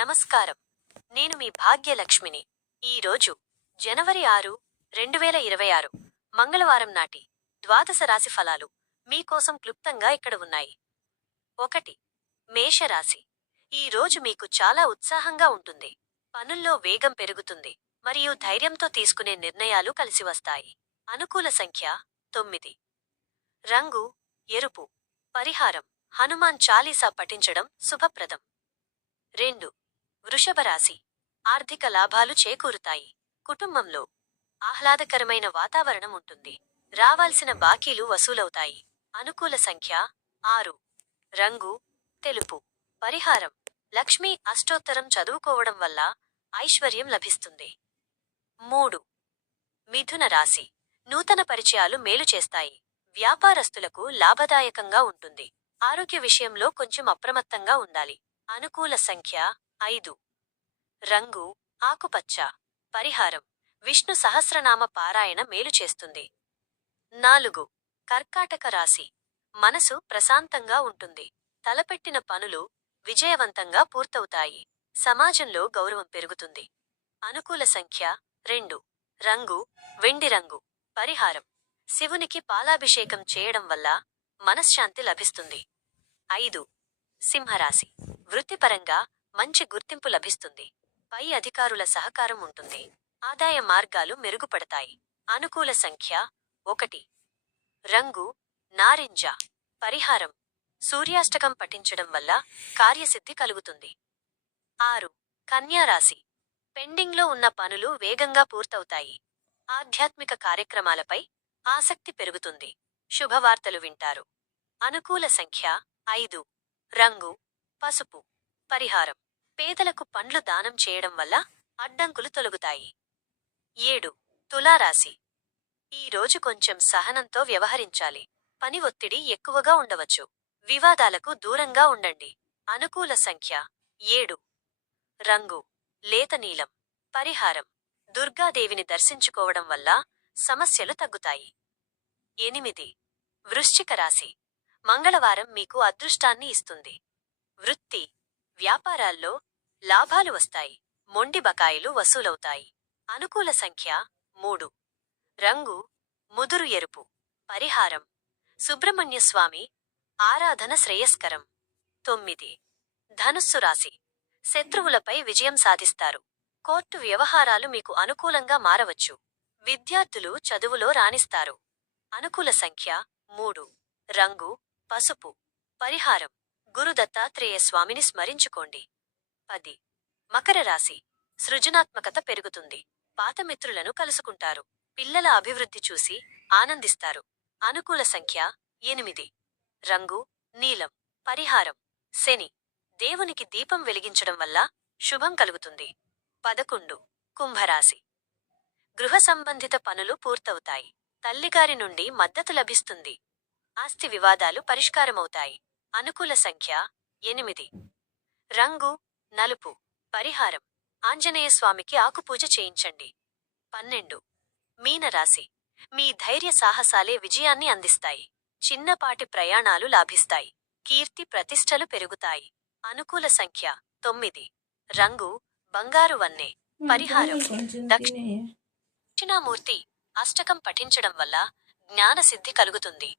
నమస్కారం. నేను మీ భాగ్యలక్ష్మిని. ఈరోజు జనవరి 6, 2026 మంగళవారం నాటి ద్వాదశ రాశి ఫలాలు మీకోసం క్లుప్తంగా ఇక్కడ ఉన్నాయి. 1. మేషరాశి. ఈ రోజు మీకు చాలా ఉత్సాహంగా ఉంటుంది. పనుల్లో వేగం పెరుగుతుంది మరియు ధైర్యంతో తీసుకునే నిర్ణయాలు కలిసి వస్తాయి. అనుకూల సంఖ్య 9. రంగు ఎరుపు. పరిహారం హనుమాన్ చాలీసా పఠించడం శుభప్రదం. 2. వృషభ రాశి. ఆర్థిక లాభాలు చేకూరుతాయి. కుటుంబంలో ఆహ్లాదకరమైన వాతావరణం ఉంటుంది. రావాల్సిన బాకీలు వసూలవుతాయి. అనుకూల సంఖ్య 6. రంగు తెలుపు. పరిహారం లక్ష్మీ అష్టోత్తరం చదువుకోవడం వల్ల ఐశ్వర్యం లభిస్తుంది. 3. మిథున రాశి. నూతన పరిచయాలు మేలు చేస్తాయి. వ్యాపారస్తులకు లాభదాయకంగా ఉంటుంది. ఆరోగ్య విషయంలో కొంచెం అప్రమత్తంగా ఉండాలి. అనుకూల సంఖ్య 5. రంగు ఆకుపచ్చ. పరిహారం విష్ణు సహస్రనామ పారాయణ మేలు చేస్తుంది. 4. కర్కాటక రాశి. మనసు ప్రశాంతంగా ఉంటుంది. తలపెట్టిన పనులు విజయవంతంగా పూర్తవుతాయి. సమాజంలో గౌరవం పెరుగుతుంది. అనుకూల సంఖ్య 2. రంగు వెండి రంగు. పరిహారం శివునికి పాలాభిషేకం చేయడం వల్ల మనశ్శాంతి లభిస్తుంది. 5. సింహరాశి. వృత్తిపరంగా మంచి గుర్తింపు లభిస్తుంది. పై అధికారుల సహకారం ఉంటుంది. ఆదాయ మార్గాలు మెరుగుపడతాయి. అనుకూల సంఖ్య 1. రంగు నారింజ. పరిహారం సూర్యాష్టకం పఠించడం వల్ల కార్యసిద్ధి కలుగుతుంది. 6. కన్యారాశి. పెండింగ్లో ఉన్న పనులు వేగంగా పూర్తవుతాయి. ఆధ్యాత్మిక కార్యక్రమాలపై ఆసక్తి పెరుగుతుంది. శుభవార్తలు వింటారు. అనుకూల సంఖ్య 5. రంగు పసుపు. పరిహారం పేదలకు పండ్లు దానం చేయడం వల్ల అడ్డంకులు తొలగుతాయి. 7. తులారాశి. ఈ రోజు కొంచెం సహనంతో వ్యవహరించాలి. పని ఒత్తిడి ఎక్కువగా ఉండవచ్చు. వివాదాలకు దూరంగా ఉండండి. అనుకూల సంఖ్య 7. రంగు లేత నీలం. పరిహారం దుర్గాదేవిని దర్శించుకోవడం వల్ల సమస్యలు తగ్గుతాయి. 8. వృశ్చిక రాశి. మంగళవారం మీకు అదృష్టాన్ని ఇస్తుంది. వృత్తి వ్యాపారాల్లో లాభాలు వస్తాయి. మొండి బకాయిలు వసూలవుతాయి. అనుకూల సంఖ్య 3. రంగు ముదురు ఎరుపు. పరిహారం సుబ్రహ్మణ్యస్వామి ఆరాధన శ్రేయస్కరం. 9. ధనుస్సు రాశి. శత్రువులపై విజయం సాధిస్తారు. కోర్టు వ్యవహారాలు మీకు అనుకూలంగా మారవచ్చు. విద్యార్థులు చదువులో రాణిస్తారు. అనుకూల సంఖ్య 3. రంగు పసుపు. పరిహారం గురు దత్తాత్రేయ స్వామిని స్మరించుకోండి. 10. మకర రాశి. సృజనాత్మకత పెరుగుతుంది. పాత మిత్రులను కలుసుకుంటారు. పిల్లల అభివృద్ధి చూసి ఆనందిస్తారు. అనుకూల సంఖ్య 8. రంగు నీలం. పరిహారం శని దేవునికి దీపం వెలిగించడం వల్ల శుభం కలుగుతుంది. 11. కుంభరాశి. గృహ సంబంధిత పనులు పూర్తవుతాయి. తల్లిగారి నుండి మద్దతు లభిస్తుంది. ఆస్తి వివాదాలు పరిష్కారమవుతాయి. అనుకూల సంఖ్య 8. రంగు నలుపు. పరిహారం ఆంజనేయస్వామికి ఆకుపూజ చేయించండి. 12. మీనరాశి. మీ ధైర్య సాహసాలే విజయాన్ని అందిస్తాయి. చిన్నపాటి ప్రయాణాలు లాభిస్తాయి. కీర్తి ప్రతిష్టలు పెరుగుతాయి. అనుకూల సంఖ్య 9. రంగు బంగారు వన్నె. పరిహారం దక్షిణామూర్తి అష్టకం పఠించడం వల్ల జ్ఞానసిద్ధి కలుగుతుంది.